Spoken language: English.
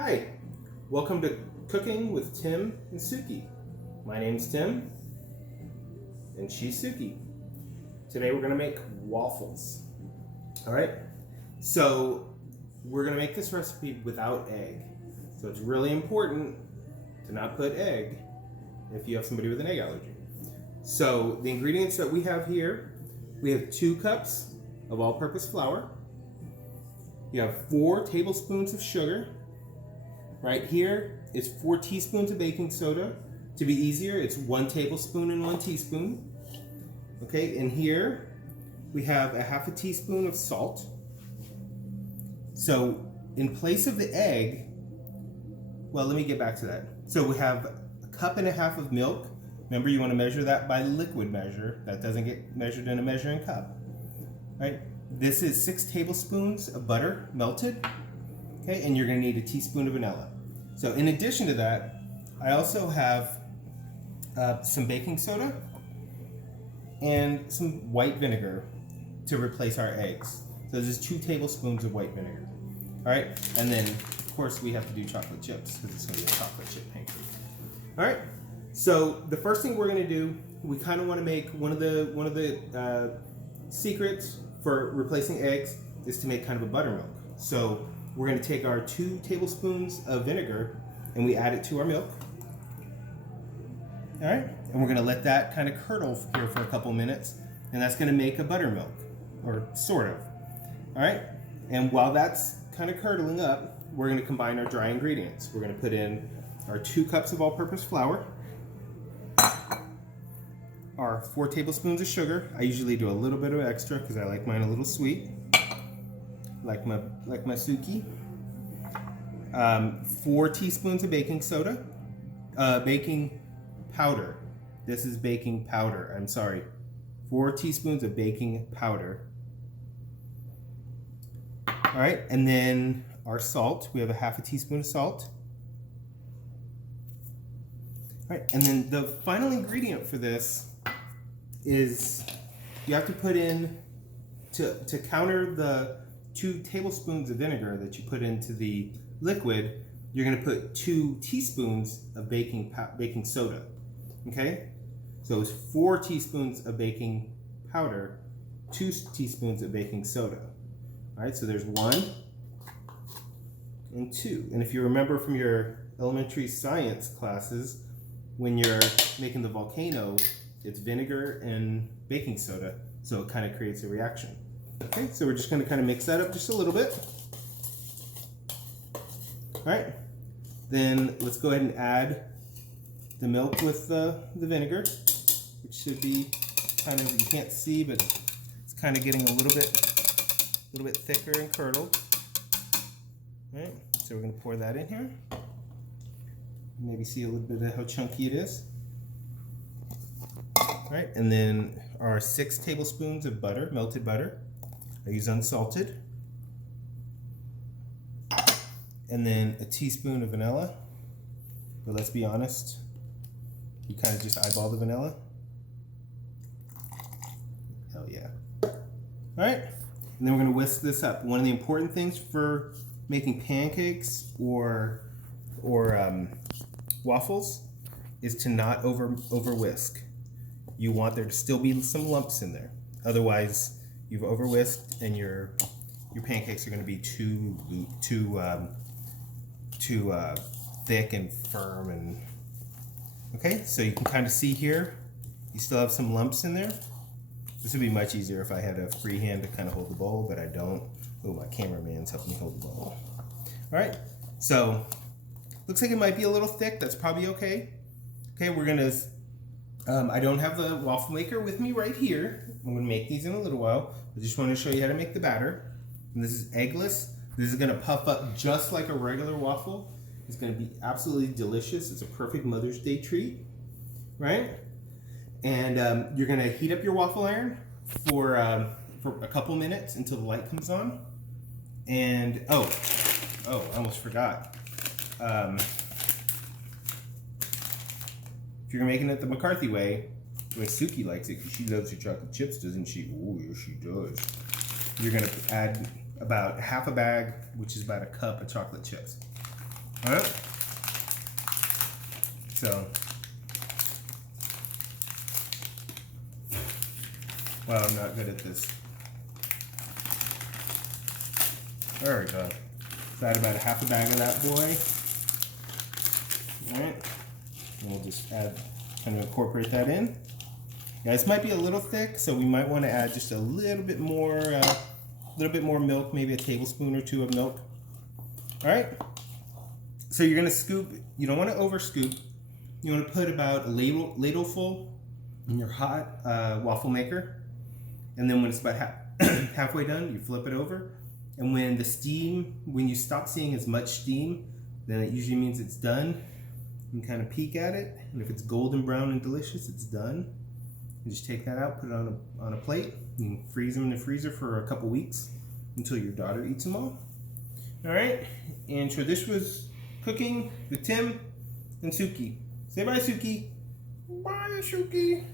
Hi, welcome to Cooking with Tim and Sookie. My name's Tim, and she's Sookie. Today we're gonna make waffles. All right, so we're gonna make this recipe without egg. So it's really important to not put egg if you have somebody with an egg allergy. So the ingredients that we have here, we have 2 cups of all-purpose flour. You have 4 tablespoons of sugar. Right here is 4 teaspoons of baking soda. To be easier, it's 1 tablespoon and 1 teaspoon. Okay, and here we have a half a teaspoon of salt. So in place of the egg, well, let me get back to that. So we have a cup and a half of milk. Remember, you want to measure that by liquid measure. That doesn't get measured in a measuring cup. Right? This is 6 tablespoons of butter melted. Okay, and you're going to need a teaspoon of vanilla. So in addition to that, I also have some baking soda and some white vinegar to replace our eggs. So this is 2 tablespoons of white vinegar. All right, and then of course we have to do chocolate chips because it's going to be a chocolate chip pancake. All right, so the first thing we're going to do, we kind of want to make one of the secrets for replacing eggs is to make kind of a buttermilk. So we're going to take our 2 tablespoons of vinegar and we add it to our milk. All right, and we're going to let that kind of curdle here for a couple minutes, and that's going to make a buttermilk, or sort of. All right, and while that's kind of curdling up, we're going to combine our dry ingredients. We're going to put in our 2 cups of all-purpose flour, our 4 tablespoons of sugar. I usually do a little bit of extra because I like mine a little sweet. Like my Sookie. 4 teaspoons of baking soda, baking powder. This is baking powder. I'm sorry. 4 teaspoons of baking powder. All right, and then our salt. We have a half a teaspoon of salt. All right, and then the final ingredient for this is you have to put in to counter the 2 tablespoons of vinegar that you put into the liquid, you're going to put 2 teaspoons of baking soda. Okay? So it's 4 teaspoons of baking powder, 2 teaspoons of baking soda. All right, so there's 1 and 2. And if you remember from your elementary science classes, when you're making the volcano, it's vinegar and baking soda, so it kind of creates a reaction. Okay, so we're just going to kind of mix that up just a little bit. All right, then let's go ahead and add the milk with the vinegar, which should be kind of, you can't see, but it's kind of getting a little bit thicker and curdled. All right, so we're going to pour that in here. Maybe see a little bit of how chunky it is. All right, and then our 6 tablespoons of butter, melted butter. I use unsalted. And then a teaspoon of vanilla. But let's be honest, you kind of just eyeball the vanilla. Hell yeah. All right, and then we're going to whisk this up. One of the important things for making pancakes or waffles is to not over whisk. You want there to still be some lumps in there. Otherwise, you've over whisked and your pancakes are going to be too thick and firm. And okay, so you can kind of see here, you still have some lumps in there. This would be much easier if I had a free hand to kind of hold the bowl, but I don't. Oh, my cameraman's helping me hold the bowl. All right, so looks like it might be a little thick. That's probably okay. Okay, we're gonna. I don't have the waffle maker with me right here. I'm gonna make these in a little while. I just want to show you how to make the batter. And this is eggless. This is gonna puff up just like a regular waffle. It's gonna be absolutely delicious. It's a perfect Mother's Day treat, right? And you're gonna heat up your waffle iron for a couple minutes until the light comes on. And oh, I almost forgot. If you're making it the McCarthy way, the way Sookie likes it, because she loves her chocolate chips, doesn't she? Oh, yes, she does. You're gonna add about half a bag, which is about a cup of chocolate chips. All right. So, well, I'm not good at this. There we go. So add about a half a bag of that boy. All right. And we'll just add, kind of incorporate that in. Yeah, this might be a little thick, so we might want to add just a little bit more milk, maybe a tablespoon or two of milk. All right. So you're gonna scoop. You don't want to over scoop. You want to put about a ladleful in your hot waffle maker, and then when it's about halfway done, you flip it over. And when you stop seeing as much steam, then it usually means it's done. You can kind of peek at it, and if it's golden brown and delicious, it's done. You just take that out, put it on a plate. You can freeze them in the freezer for a couple weeks until your daughter eats them all. All right, and so this was cooking with Tim and Sookie. Say bye, Sookie. Bye, Sookie.